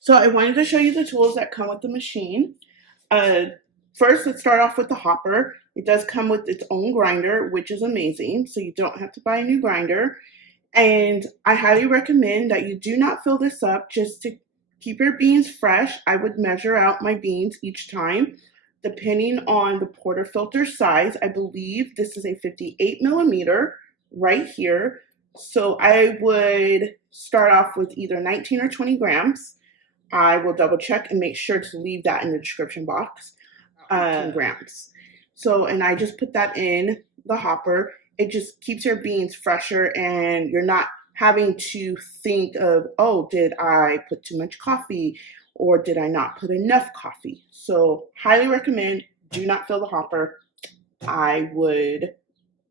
So I wanted to show you the tools that come with the machine. First, let's start off with the hopper. It does come with its own grinder, which is amazing. So you don't have to buy a new grinder. And I highly recommend that you do not fill this up just to keep your beans fresh. I would measure out my beans each time. Depending on the portafilter size, I believe this is a 58 millimeter right here. So I would start off with either 19 or 20 grams. I will double check and make sure to leave that in the description box. 10 grams. So, and I just put that in the hopper. It just keeps your beans fresher and you're not having to think of, oh, did I put too much coffee or did I not put enough coffee? So highly recommend, do not fill the hopper. I would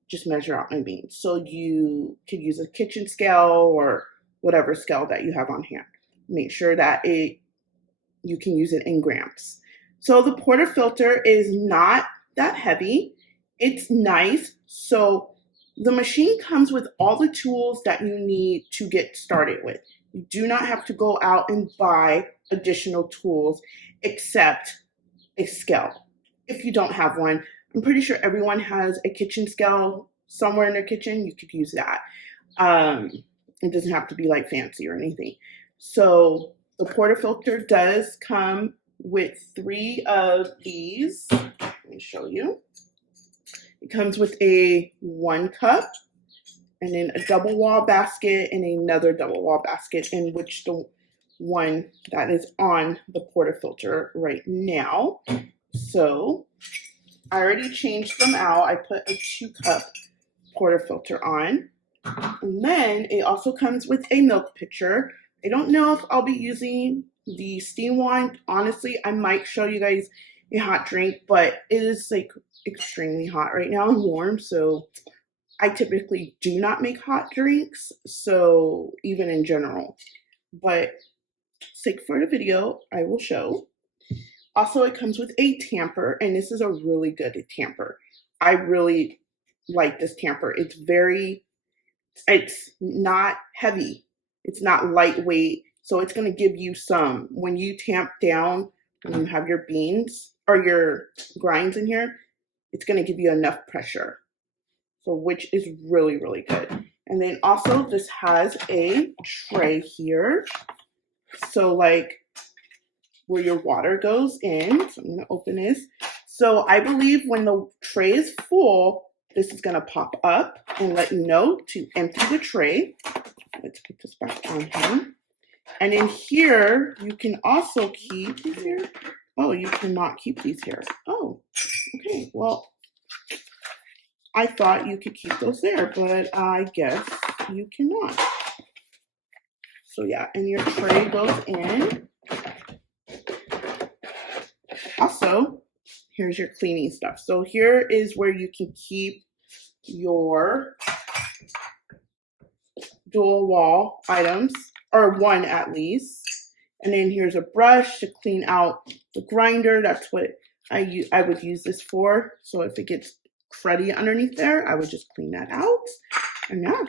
just measure out my beans. So you could use a kitchen scale or whatever scale that you have on hand. Make sure that you can use it in grams. So the portafilter is not that heavy. It's nice. So the machine comes with all the tools that you need to get started with. You do not have to go out and buy additional tools except a scale. If you don't have one, I'm pretty sure everyone has a kitchen scale somewhere in their kitchen. You could use that. It doesn't have to be like fancy or anything. So the portafilter does come with 3 of these. Let me show you. It comes with a 1 cup and then a double wall basket and another double wall basket, in which the one that is on the portafilter right now. So I already changed them out. I put a 2 cup portafilter on. And then it also comes with a milk pitcher. I don't know if I'll be using the steam one. Honestly, I might show you guys a hot drink, but it is like extremely hot right now and warm, so I typically do not make hot drinks, so even in general. But sake for the video, I will show. Also, it comes with a tamper, and this is a really good tamper. I really like this tamper. It's not heavy. It's not lightweight. So it's going to give you some, when you tamp down, when you have your beans or your grinds in here, it's going to give you enough pressure. So which is really, really good. And then also this has a tray here. So like where your water goes in. So I'm going to open this. So I believe when the tray is full, this is going to pop up and let you know to empty the tray. Let's put this back on here. And in here, you can also keep these here. Oh, you cannot keep these here. Oh, okay. Well, I thought you could keep those there, but I guess you cannot. So yeah, and your tray goes in. Also, here's your cleaning stuff. So here is where you can keep your dual wall items, or one at least. And then here's a brush to clean out the grinder. That's what I would use this for. So if it gets cruddy underneath there, I would just clean that out. And yeah,